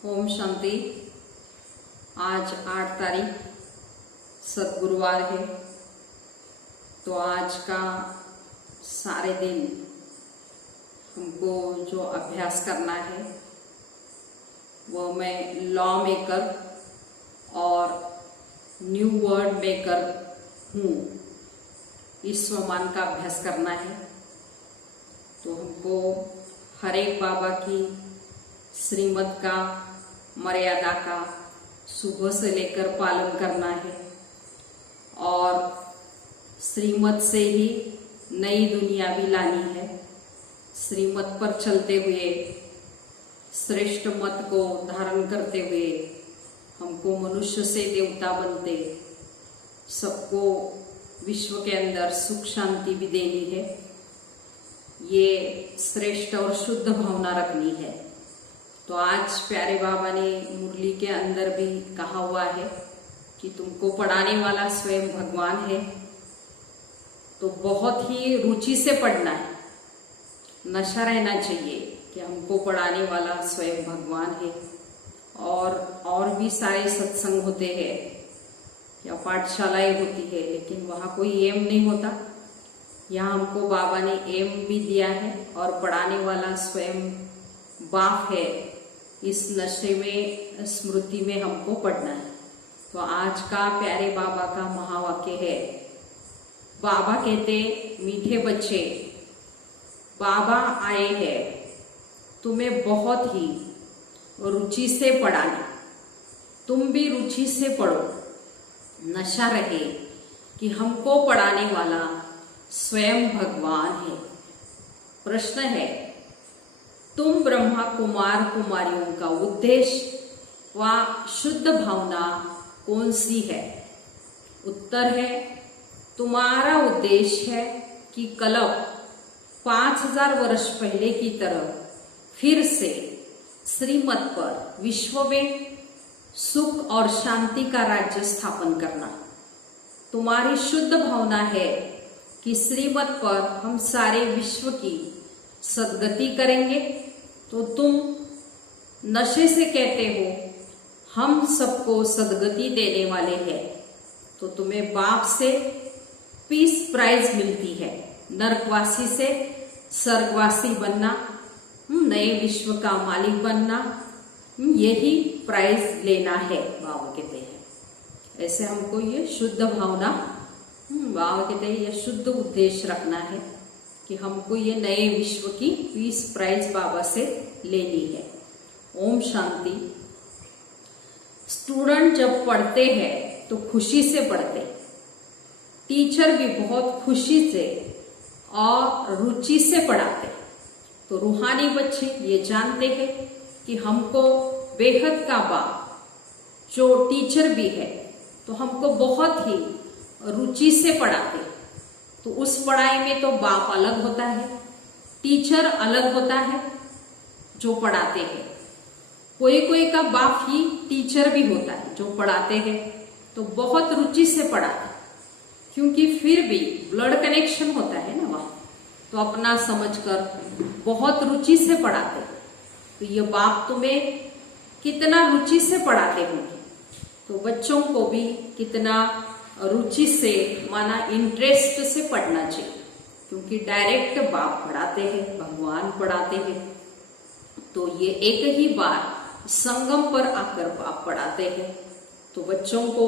ओम शांति। आज 8 तारीख सद्गुरुवार है। तो आज का सारे दिन हमको जो अभ्यास करना है वो मैं लॉ मेकर और न्यू वर्ड मेकर हूँ, इस स्वमान का अभ्यास करना है। तो हमको हर एक बाबा की श्रीमत का, मर्यादा का सुबह से लेकर पालन करना है और श्रीमत से ही नई दुनिया भी लानी है। श्रीमत पर चलते हुए, श्रेष्ठ मत को धारण करते हुए हमको मनुष्य से देवता बनते, सबको विश्व के अंदर सुख शांति भी देनी है। ये श्रेष्ठ और शुद्ध भावना रखनी है। तो आज प्यारे बाबा ने मुरली के अंदर भी कहा हुआ है कि तुमको पढ़ाने वाला स्वयं भगवान है, तो बहुत ही रुचि से पढ़ना है। नशा रहना चाहिए कि हमको पढ़ाने वाला स्वयं भगवान है। और भी सारे सत्संग होते हैं या पाठशालाएं होती है, लेकिन वहाँ कोई एम नहीं होता। यहाँ हमको बाबा ने एम भी दिया है और पढ़ाने वाला स्वयं बाप है। इस नशे में, स्मृति में हमको पढ़ना है। तो आज का प्यारे बाबा का महावाक्य है। बाबा कहते, मीठे बच्चे, बाबा आए हैं तुम्हें बहुत ही रुचि से पढ़ाने, तुम भी रुचि से पढ़ो। नशा रहे कि हमको पढ़ाने वाला स्वयं भगवान है। प्रश्न है, तुम ब्रह्मा कुमार कुमारियों का उद्देश्य व शुद्ध भावना कौन सी है? उत्तर है, तुम्हारा उद्देश्य है कि कल 5000 वर्ष पहले की तरह फिर से श्रीमत पर विश्व में सुख और शांति का राज्य स्थापन करना। तुम्हारी शुद्ध भावना है कि श्रीमत पर हम सारे विश्व की सद्गति करेंगे। तो तुम नशे से कहते हो हम सबको सद्गति देने वाले हैं, तो तुम्हें बाप से पीस प्राइज मिलती है। नरकवासी से स्वर्गवासी बनना, नए विश्व का मालिक बनना, यही प्राइज लेना है, बाबा कहते हैं। ऐसे हमको ये शुद्ध भावना, बाबा कहते हैं ये शुद्ध उद्देश्य रखना है कि हमको ये नए विश्व की पीस प्राइज बाबा से लेनी है। ओम शांति। स्टूडेंट जब पढ़ते हैं तो खुशी से पढ़ते, टीचर भी बहुत खुशी से और रुचि से पढ़ाते। तो रूहानी बच्चे ये जानते हैं कि हमको बेहद का बाप जो टीचर भी है, तो हमको बहुत ही रुचि से पढ़ाते। तो उस पढ़ाई में तो बाप अलग होता है, टीचर अलग होता है जो पढ़ाते हैं। कोई कोई का बाप ही टीचर भी होता है जो पढ़ाते हैं, तो बहुत रुचि से पढ़ाते, क्योंकि फिर भी ब्लड कनेक्शन होता है ना वहाँ, तो अपना समझकर बहुत रुचि से पढ़ाते। तो ये बाप तुम्हें कितना रुचि से पढ़ाते होंगे, तो बच्चों को भी कितना रुचि से, माना इंटरेस्ट से पढ़ना चाहिए, क्योंकि डायरेक्ट बाप पढ़ाते हैं, भगवान पढ़ाते हैं। तो ये एक ही बार संगम पर आकर बाप पढ़ाते हैं, तो बच्चों को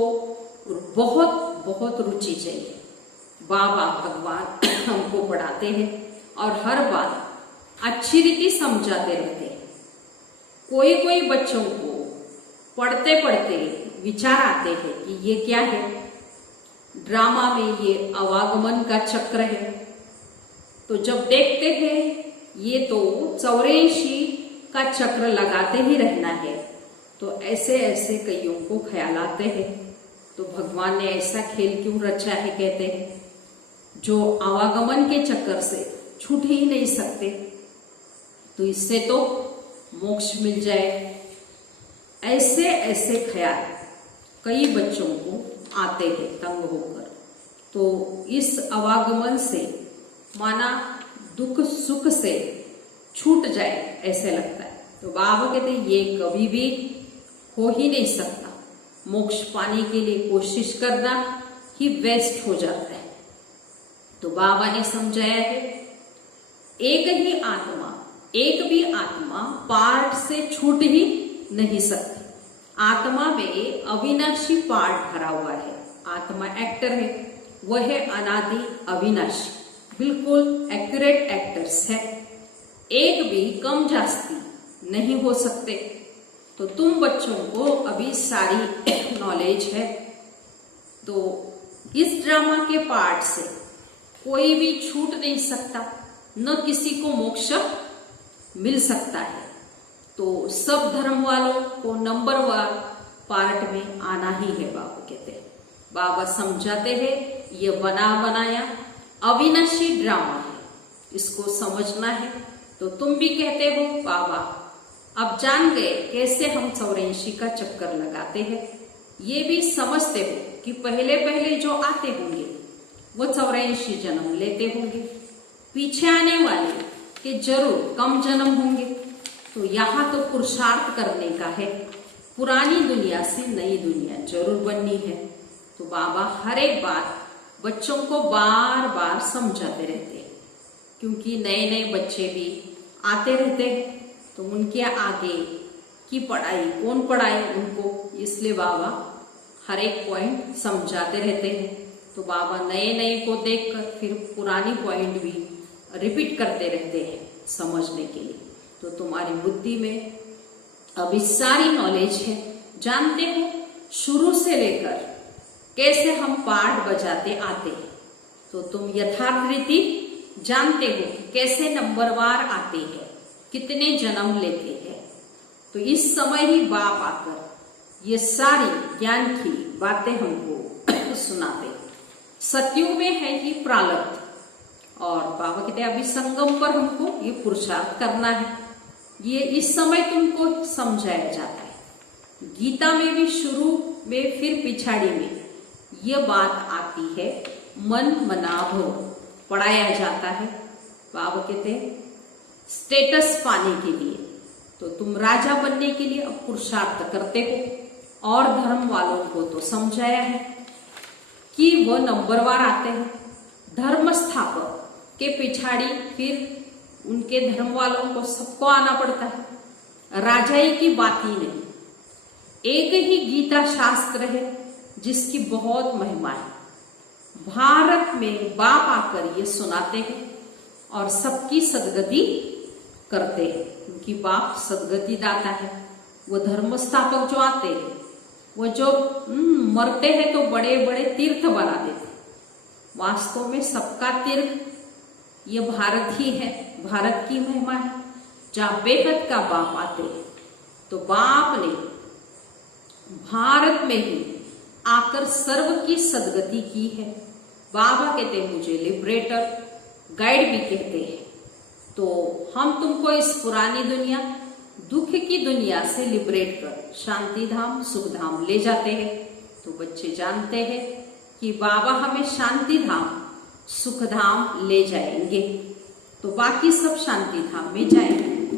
बहुत बहुत रुचि चाहिए। बाबा भगवान हमको पढ़ाते हैं और हर बार अच्छी रीति समझाते रहते हैं। कोई कोई बच्चों को पढ़ते पढ़ते विचार आते हैं कि ये क्या है। ड्रामा में ये आवागमन का चक्र है, तो जब देखते हैं ये तो 84 का चक्र लगाते ही रहना है, तो ऐसे ऐसे कईयों को ख्याल आते हैं। तो भगवान ने ऐसा खेल क्यों रचा है, कहते हैं जो आवागमन के चक्कर से छूट ही नहीं सकते, तो इससे तो मोक्ष मिल जाए। ऐसे ऐसे ख्याल कई बच्चों को आते हैं तंग होकर। तो इस आवागमन से, माना दुख सुख से छूट जाए ऐसे लगता है। तो बाबा कहते ये कभी भी हो ही नहीं सकता। मोक्ष पाने के लिए कोशिश करना ही वेस्ट हो जाता है। तो बाबा ने समझाया है एक ही आत्मा, एक भी आत्मा पार्ट से छूट ही नहीं सकती। आत्मा में अविनाशी पार्ट भरा हुआ है। आत्मा एक्टर है, वह है अनादि अविनाशी, बिल्कुल एक्यूरेट एक्टर्स है। एक भी कम जास्ती नहीं हो सकते। तो तुम बच्चों को अभी सारी नॉलेज है, तो इस ड्रामा के पार्ट से कोई भी छूट नहीं सकता, न किसी को मोक्ष मिल सकता है। तो सब धर्म वालों को नंबर 1 पार्ट में आना ही है। बाबा कहते हैं, बाबा समझाते हैं ये बना बनाया अविनाशी ड्रामा है, इसको समझना है। तो तुम भी कहते हो बाबा अब जान गए कैसे हम 84 का चक्कर लगाते हैं। ये भी समझते हो कि पहले पहले जो आते होंगे वो 84 जन्म लेते होंगे, पीछे आने वाले के जरूर कम जन्म होंगे। तो यहाँ तो पुरुषार्थ करने का है, पुरानी दुनिया से नई दुनिया जरूर बननी है। तो बाबा हर एक बात बच्चों को बार बार समझाते रहते हैं, क्योंकि नए नए बच्चे भी आते रहते हैं। तो उनके आगे की पढ़ाई कौन पढ़ाए उनको, इसलिए बाबा हर एक पॉइंट समझाते रहते हैं। तो बाबा नए नए को देखकर फिर पुरानी पॉइंट भी रिपीट करते रहते हैं समझने के लिए। तो तुम्हारी बुद्धि में अभी सारी नॉलेज है, जानते हो शुरू से लेकर कैसे हम पाठ बजाते आते हैं। तो तुम यथार्थ रीति जानते हो कि कैसे नंबरवार आते हैं, कितने जन्म लेते हैं। तो इस समय ही बाप आकर ये सारी ज्ञान की बातें हमको सुनाते। सत्युग में है कि प्रारब्ध, और बाबा कहते हैं अभी संगम पर हमको ये पुरुषार्थ करना है। ये इस समय तुमको समझाया जाता है। गीता में भी शुरू में फिर पिछाड़ी में ये बात आती है, मन मनाभव पढ़ाया जाता है। बाबा कहते हैं स्टेटस पाने के लिए, तो तुम राजा बनने के लिए अब पुरुषार्थ करते हो। और धर्म वालों को तो समझाया है कि वह नंबरवार आते हैं। धर्म स्थापक के पिछाड़ी फिर उनके धर्म वालों को सबको आना पड़ता है, राजाई की बात ही नहीं। एक ही गीता शास्त्र है जिसकी बहुत महिमा है। भारत में बाप आकर ये सुनाते हैं और सबकी सदगति करते हैं, क्योंकि बाप सदगति दाता है। वो धर्म स्थापक जो आते हैं, वो जो मरते हैं तो बड़े बड़े तीर्थ बना देते। वास्तव में सबका तीर्थ ये भारत ही है, भारत की महिमा है, जहाँ बेहद का बाप आते हैं। तो बाप ने भारत में ही आकर सर्व की सदगति की है। बाबा कहते हैं मुझे लिबरेटर, गाइड भी कहते हैं। तो हम तुमको इस पुरानी दुनिया, दुख की दुनिया से लिबरेट कर शांति धाम, सुख धाम ले जाते हैं। तो बच्चे जानते हैं कि बाबा हमें शांति धाम, सुख धाम ले जाएंगे। तो बाकी सब शांति धाम में जाएंगे।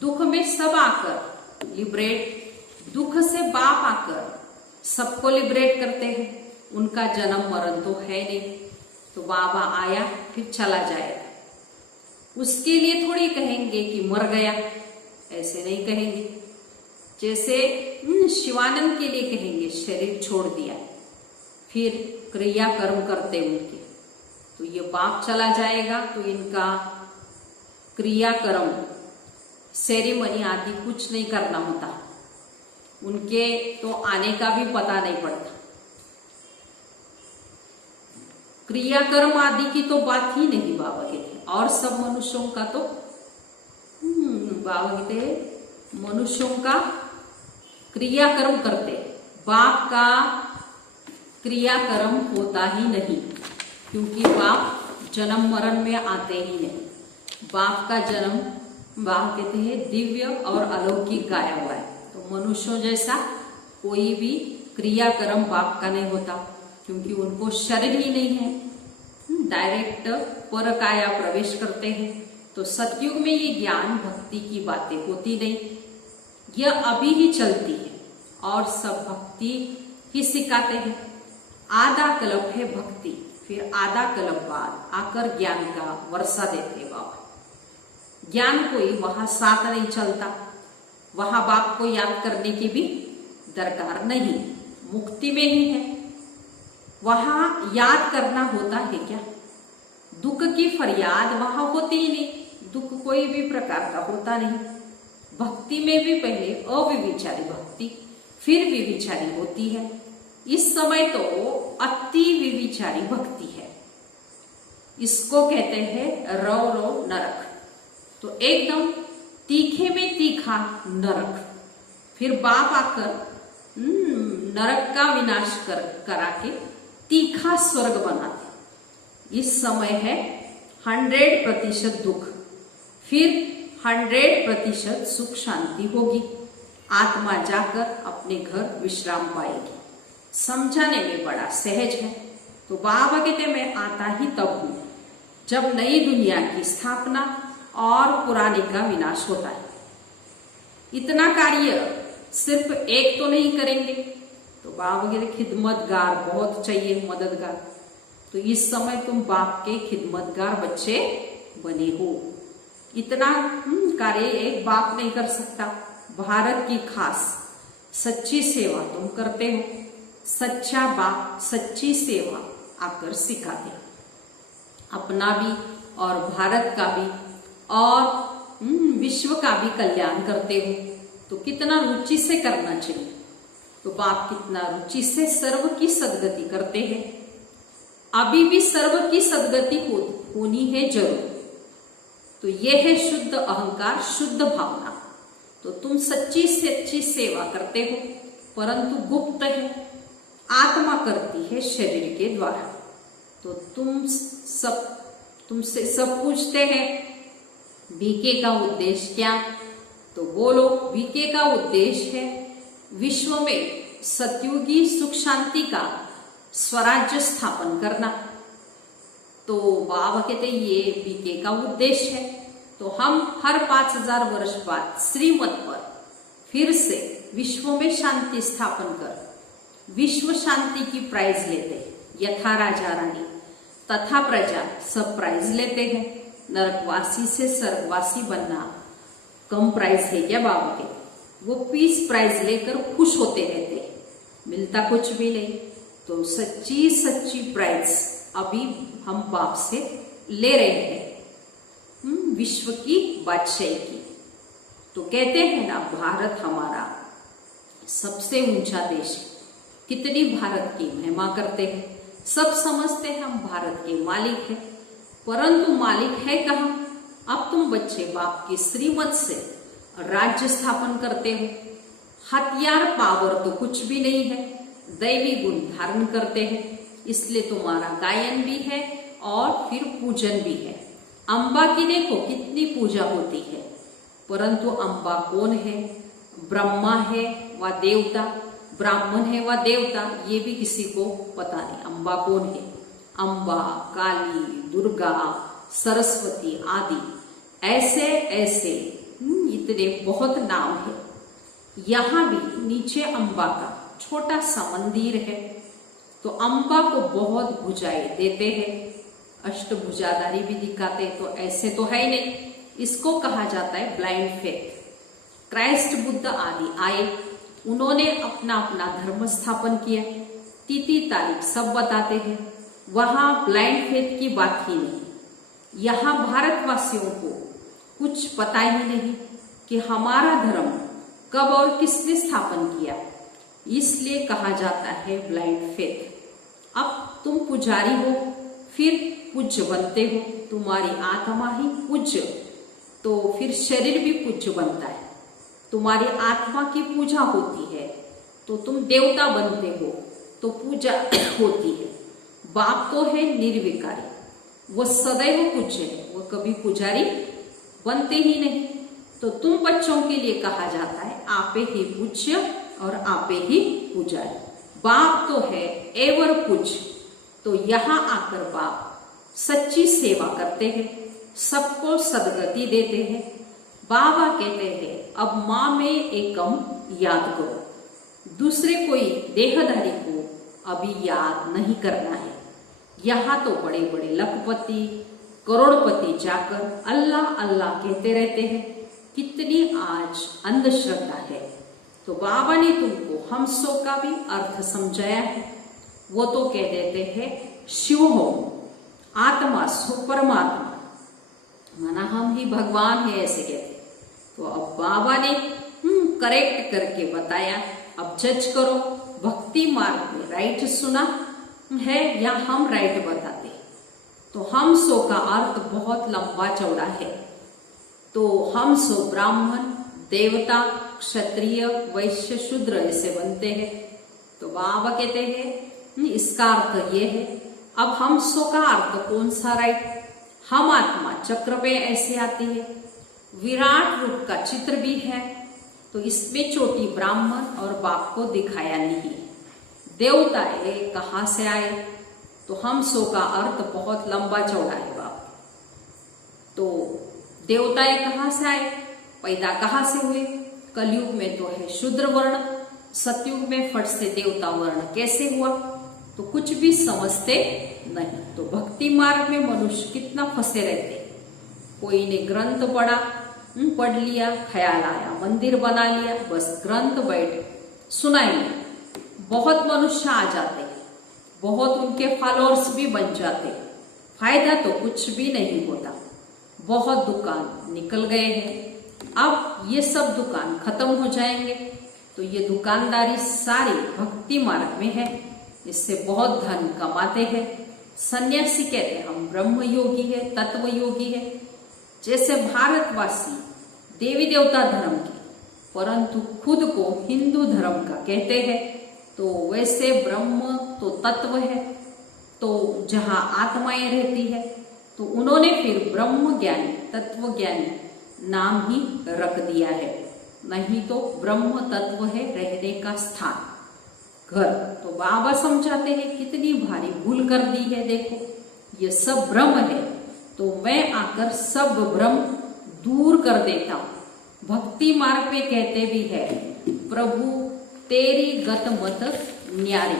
दुख में सब आकर लिबरेट, दुख से बाप आकर सबको लिबरेट करते हैं। उनका जन्म मरण तो है नहीं। तो बाबा आया फिर चला जाएगा। उसके लिए थोड़ी कहेंगे कि मर गया, ऐसे नहीं कहेंगे। जैसे शिवानंद के लिए कहेंगे शरीर छोड़ दिया, फिर क्रिया कर्म करते उनके। तो ये बाप चला जाएगा तो इनका क्रिया कर्म, सेरेमनी आदि कुछ नहीं करना होता। उनके तो आने का भी पता नहीं पड़ता। क्रियाकर्म आदि की तो बात ही नहीं बाबा कहते। और सब मनुष्यों का तो बाबा कहते हैं मनुष्यों का क्रियाकर्म करते, बाप का क्रियाकर्म होता ही नहीं, क्योंकि बाप जन्म मरण में आते ही नहीं। बाप का जन्म बाप कहते हैं दिव्य और अलौकिक गाया हुआ है। तो मनुष्यों जैसा कोई भी क्रियाकर्म बाप का नहीं होता, क्योंकि उनको शरीर ही नहीं है। डायरेक्ट पर काया प्रवेश करते हैं, तो सतयुग में ये ज्ञान भक्ति की बातें होती नहीं, यह अभी ही चलती है और सब भक्ति ही सिखाते हैं। आधा कल्प है भक्ति, फिर आधा कल्प बाद आकर ज्ञान का वर्षा देते बाबा। ज्ञान कोई वहां साथ नहीं चलता, वहां बाप को याद करने की भी दरकार नहीं, मुक्ति में ही है। वहां याद करना होता है क्या? दुख की फरियाद वहां होती ही नहीं, दुख कोई भी प्रकार का होता नहीं। भक्ति में भी पहले अविविचारी भक्ति, फिर विविचारी होती है। इस समय तो अति विविचारी भक्ति है, इसको कहते हैं रव रव नरक। तो एकदम तीखे में तीखा नरक, फिर बाप आकर नरक का विनाश करा के तीखा स्वर्ग बनाते। इस समय है 100% दुख, फिर 100% सुख शांति होगी। आत्मा जाकर अपने घर विश्राम पाएगी। समझाने में बड़ा सहज है। तो बाबा कहते मैं आता ही तब हूं जब नई दुनिया की स्थापना और पुराने का विनाश होता है। इतना कार्य सिर्फ एक तो नहीं करेंगे। तो बाबा कहते खिदमतगार बहुत चाहिए, मददगार। तो इस समय तुम बाप के खिदमतगार बच्चे बने हो। इतना कार्य एक बाप नहीं कर सकता। भारत की खास सच्ची सेवा तुम करते हो। सच्चा बाप सच्ची सेवा आकर सिखाते, अपना भी और भारत का भी और विश्व का भी कल्याण करते हो। तो कितना रुचि से करना चाहिए। तो बाप कितना रुचि से सर्व की सदगति करते हैं। अभी भी सर्व की सदगति होनी है जरूर। तो यह है शुद्ध अहंकार, शुद्ध भावना। तो तुम सच्ची सच्ची सेवा करते हो, परंतु गुप्त है, आत्मा करती है शरीर के द्वारा। तो तुमसे सब पूछते हैं बीके का उद्देश्य क्या? तो बोलो बीके का उद्देश्य है विश्व में सतयुगी सुख शांति का स्वराज्य स्थापन करना। तो बाबा कहते ये बीके का उद्देश्य है। तो हम हर 5000 वर्ष बाद श्रीमत पर फिर से विश्व में शांति स्थापन कर विश्व शांति की प्राइज लेते हैं। यथा राजा रानी तथा प्रजा सब प्राइज लेते हैं। नरकवासी से स्वर्गवासी बनना कम प्राइज है क्या बाबा के? वो पीस प्राइज लेकर खुश होते रहते हैं, मिलता कुछ भी नहीं। तो सच्ची सच्ची प्राइज अभी हम बाप से ले रहे हैं, विश्व की बादशाही की। तो कहते हैं ना भारत हमारा सबसे ऊंचा देश है। कितनी भारत की महिमा करते हैं। सब समझते हैं हम भारत के मालिक हैं, परंतु मालिक है कहाँ? अब तुम बच्चे बाप की श्रीमत से राज्य स्थापन करते हो। हथियार पावर तो कुछ भी नहीं है, दैवी गुण धारण करते हैं। इसलिए तुम्हारा गायन भी है और फिर पूजन भी है। अम्बा की देखो कितनी पूजा होती है, परंतु अम्बा कौन है? ब्रह्मा है व देवता, ब्राह्मण है व देवता, ये भी किसी को पता नहीं अम्बा कौन है। अम्बा, काली, दुर्गा, सरस्वती आदि ऐसे ऐसे इतने बहुत नाम है। यहाँ भी नीचे अम्बा का छोटा सा मंदिर है। तो अम्बा को बहुत भुजाएं देते हैं, अष्टभुजाधारी भी दिखाते हैं। तो ऐसे तो है ही नहीं। इसको कहा जाता है ब्लाइंड फेथ। क्राइस्ट बुद्ध आदि आए, उन्होंने अपना अपना धर्म स्थापन किया, तिथि तारीख सब बताते हैं। वहां ब्लाइंड फेथ की बात ही नहीं। यहाँ भारतवासियों को कुछ पता ही नहीं कि हमारा धर्म कब और किसने स्थापन किया। इसलिए कहा जाता है ब्लाइंड फेथ। अब तुम पुजारी हो, फिर पूज्य बनते हो। तुम्हारी आत्मा ही पूज्य, तो फिर शरीर भी पूज्य बनता है। तुम्हारी आत्मा की पूजा होती है तो तुम देवता बनते हो, तो पूजा होती है। बाप तो है निर्विकारी, वो सदैव पूज्य है, वो कभी पुजारी बनते ही नहीं। तो तुम बच्चों के लिए कहा जाता है आपे ही पूज्य और आपे ही पुजारी। बाप तो है एवर पूज्य। तो यहाँ आकर बाप सच्ची सेवा करते हैं। सबको सदगति देते हैं। बाबा कहते हैं अब माँ में एकम याद करो, दूसरे कोई देहधारी को अभी याद नहीं करना है। यहाँ तो बड़े बड़े लखपति करोड़पति जाकर अल्लाह अल्लाह कहते रहते हैं, कितनी आज अंधश्रद्धा है। तो बाबा ने तुमको हमसों का भी अर्थ समझाया है। वो तो कह देते हैं शिव हो, आत्मा सो परमात्मा, माना हम ही भगवान है ऐसे कहते। तो अब बाबा ने करेक्ट करके बताया, अब जज करो भक्ति मार्ग में राइट सुना है या हम राइट बताते। तो हम सो का अर्थ बहुत लंबा चौड़ा है। तो हम सो ब्राह्मण देवता क्षत्रिय वैश्य शूद्र ऐसे बनते हैं। तो बाबा कहते हैं इसका अर्थ ये है। अब हम सो का अर्थ कौन सा राइट? हम आत्मा चक्र पे ऐसे आती है, विराट रूप का चित्र भी है। तो इसमें चोटी ब्राह्मण और बाप को दिखाया नहीं। देवताए कहाँ से आए? तो हम सो का अर्थ बहुत लंबा चौड़ा है बाप। तो देवताए कहाँ से आए, पैदा कहाँ से हुए? कलयुग में तो है शूद्र वर्ण, सतयुग में फट से देवता वर्ण कैसे हुआ? तो कुछ भी समझते नहीं। तो भक्ति मार्ग में मनुष्य कितना फंसे रहते। कोई ने ग्रंथ पढ़ लिया, ख्याल आया मंदिर बना लिया, बस ग्रंथ बैठ सुनाएंगे। बहुत मनुष्य आ जाते हैं, बहुत उनके फॉलोअर्स भी बन जाते, फायदा तो कुछ भी नहीं होता। बहुत दुकान निकल गए हैं, अब ये सब दुकान खत्म हो जाएंगे। तो ये दुकानदारी सारी भक्ति मार्ग में है, इससे बहुत धन कमाते हैं। सन्यासी कहते हैं हम ब्रह्म योगी है, तत्व योगी है। जैसे भारतवासी देवी देवता धर्म के परंतु खुद को हिंदू धर्म का कहते हैं, तो वैसे ब्रह्म तो तत्व है। तो जहाँ आत्माएं रहती है तो उन्होंने फिर ब्रह्म ज्ञानी तत्व ज्ञानी नाम ही रख दिया है। नहीं तो ब्रह्म तत्व है रहने का स्थान, घर। तो बाबा समझाते हैं कितनी भारी भूल कर दी है। देखो ये सब ब्रह्म है, तो मैं आकर सब भ्रम दूर कर देता हूं। भक्ति मार्ग पे कहते भी है प्रभु तेरी गत मत न्यारी,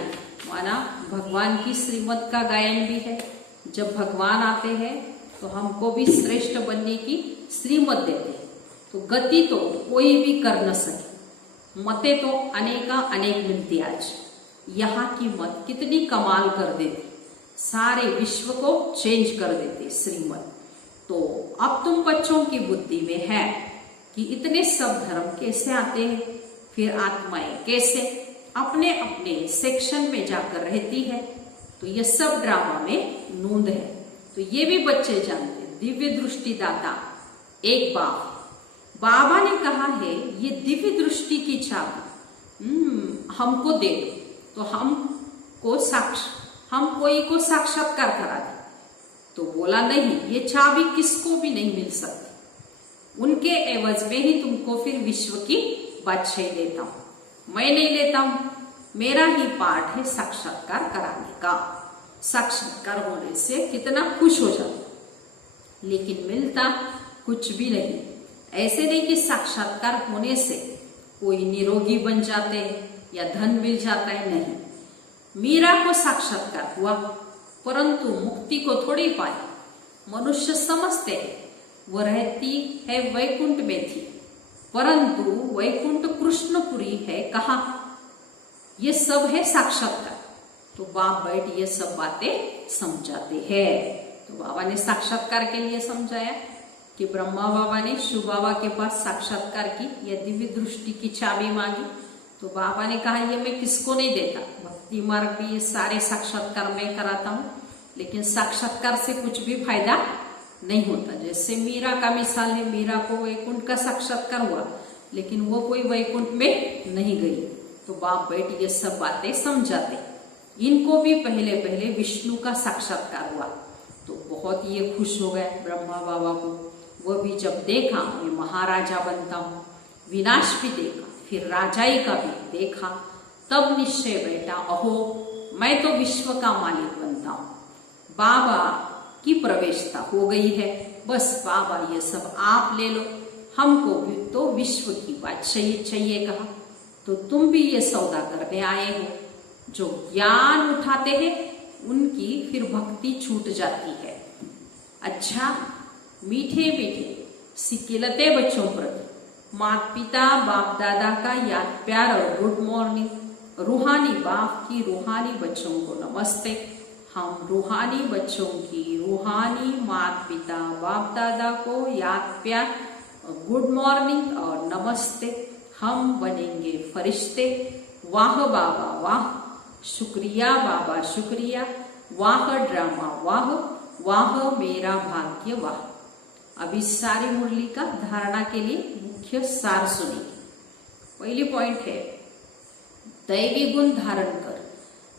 माना भगवान की श्रीमत का गायन भी है। जब भगवान आते हैं तो हमको भी श्रेष्ठ बनने की श्रीमत देते हैं। तो गति तो कोई भी कर न सके, मतें तो अनेका अनेक मिलती। आज यहाँ की मत कितनी कमाल कर देती, सारे विश्व को चेंज कर देते श्रीमत। तो अब तुम बच्चों की बुद्धि में है कि इतने सब धर्म कैसे आते हैं, फिर आत्माएं कैसे अपने अपने सेक्शन में जाकर रहती है। तो ये सब ड्रामा में नूंद है। तो ये भी बच्चे जानते, दिव्य दृष्टि दाता एक बाप। बाबा ने कहा है ये दिव्य दृष्टि की चाबी हमको दे दो, तो हम कोई को साक्षात्कार करा दे। तो बोला नहीं, ये चाबी किसको भी नहीं मिल सकती। उनके एवज में ही तुमको फिर विश्व की बादशाही देता हूं। मैं नहीं लेता हूं, मेरा ही पार्ट है साक्षात्कार कराने का। साक्षात्कार होने से कितना खुश हो जाता, लेकिन मिलता कुछ भी नहीं। ऐसे नहीं कि साक्षात्कार होने से कोई निरोगी बन जाते हैं या धन मिल जाता है, नहीं। मीरा को साक्षात्कार हुआ परंतु मुक्ति को थोड़ी पाई। मनुष्य समझते हैं वो रहती है वैकुंठ में थी, परंतु वैकुंठ कृष्णपुरी है कहाँ? ये सब है साक्षात्कार। तो बाप बैठ ये सब बातें समझाते हैं। तो बाबा ने साक्षात्कार के लिए समझाया कि ब्रह्मा बाबा ने शिव बाबा के पास साक्षात्कार की, यह दिव्य दृष्टि की चाबी मांगी। तो बाबा ने कहा ये मैं किसको नहीं देता, भक्ति मार्ग में ये सारे साक्षात्कार मैं कराता हूँ, लेकिन साक्षात्कार से कुछ भी फायदा नहीं होता। जैसे मीरा का मिसाल है, मीरा को वैकुंठ का साक्षात्कार हुआ लेकिन वो कोई वैकुंठ में नहीं गई। तो बाप बैठ ये सब बातें समझाते। इनको भी पहले पहले विष्णु का साक्षात्कार हुआ तो बहुत ये खुश हो गए ब्रह्मा बाबा को। वो भी जब देखा मैं महाराजा बनता हूँ, विनाश भी देखा फिर राजाई का भी देखा, तब निश्चय बैठा अहो मैं तो विश्व का मालिक बनता हूँ। बाबा की प्रवेशता हो गई है। बस बाबा ये सब आप ले लो, हमको भी तो विश्व की बात चाहिए कहा। तो तुम भी ये सौदा करके आए हो। जो ज्ञान उठाते हैं उनकी फिर भक्ति छूट जाती है। अच्छा, मीठे मीठे सिकिलते बच्चों प्रति माता पिता बाप दादा का याद प्यार और गुड मॉर्निंग। रूहानी बाप की रूहानी बच्चों को नमस्ते। हम रूहानी बच्चों की रूहानी माता पिता बाप दादा को याद प्यार, गुड मॉर्निंग और नमस्ते। हम बनेंगे फरिश्ते। वाह बाबा वाह, शुक्रिया बाबा शुक्रिया, वाह ड्रामा वाह, वाह मेरा भाग्य वाह। अब इस सारी मुरली का धारणा के लिए मुख्य सार सुनिए। पहली पॉइंट है, दैवी गुण धारण कर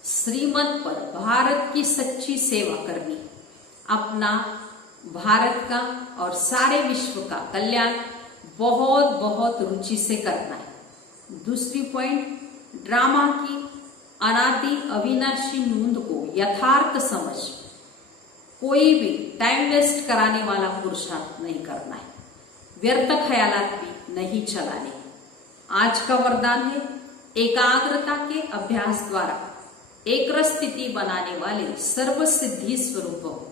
श्रीमत पर भारत की सच्ची सेवा करनी। अपना, भारत का और सारे विश्व का कल्याण बहुत बहुत रुचि से करना है। दूसरी पॉइंट, ड्रामा की अनादि अविनाशी नूंद को यथार्थ समझ कोई भी टाइम वेस्ट कराने वाला पुरुषार्थ नहीं करना है। व्यर्थ ख्यालात भी नहीं चलाने। आज का वरदान है, एकाग्रता के अभ्यास द्वारा एक स्थिति बनाने वाले सर्व सिद्धि स्वरूप हो।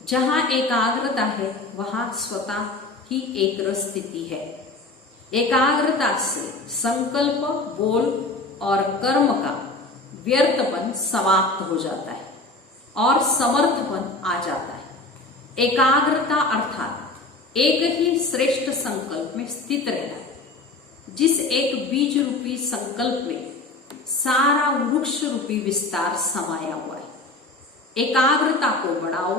जहां एकाग्रता है वहां स्वतः ही एक स्थिति है। एकाग्रता से संकल्प, बोल और कर्म का व्यर्थपन समाप्त हो जाता है और समर्थपन आ जाता है। एकाग्रता अर्थात एक ही श्रेष्ठ संकल्प में स्थित रहना। जिस एक बीज रूपी संकल्प में सारा वृक्ष रूपी विस्तार समाया हुआ है। एकाग्रता को बढ़ाओ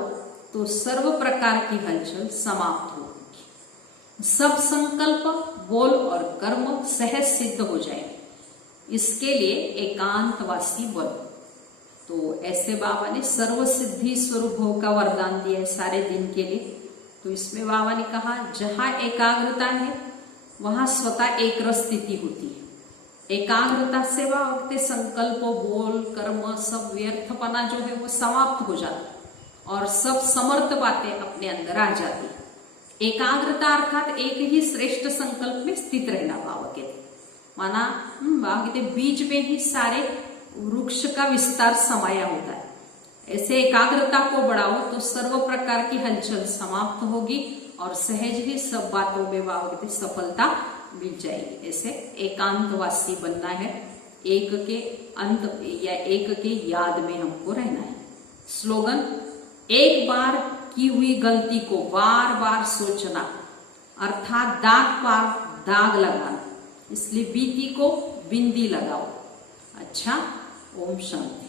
तो सर्व प्रकार की हलचल समाप्त होगी। सब संकल्प, बोल और कर्म सहज सिद्ध हो जाएंगे। इसके लिए एकांतवासी बनो। तो ऐसे बाबा ने सर्व सिद्धि स्वरूप भोग का वरदान दिया है सारे दिन के लिए। तो इसमें बाबा ने कहा, जहां एकाग्रता है वहां स्वतः एक स्थिति होती है। एकाग्रता से वक्त संकल्प, बोल, कर्म सब व्यर्थपना जो है वो समाप्त हो जाता है और सब समर्थ बातें अपने अंदर आ जाती है। एकाग्रता अर्थात एक ही श्रेष्ठ संकल्प में स्थित रहना। बाबा कहते माना, बाबा कहते बीज में ही सारे वृक्ष का विस्तार समाया होता है। ऐसे एकाग्रता को बढ़ाओ तो सर्व प्रकार की हलचल समाप्त होगी और सहज ही सब बातों में बाबा कहते सफलता मिल जाएगी। ऐसे एकांतवासी बनना है। एक के अंत या एक के याद में हमको रहना है। स्लोगन, एक बार की हुई गलती को बार बार सोचना अर्थात दाग पर दाग लगाना। इसलिए बीती को बिंदी लगाओ। अच्छा, ओम शांति।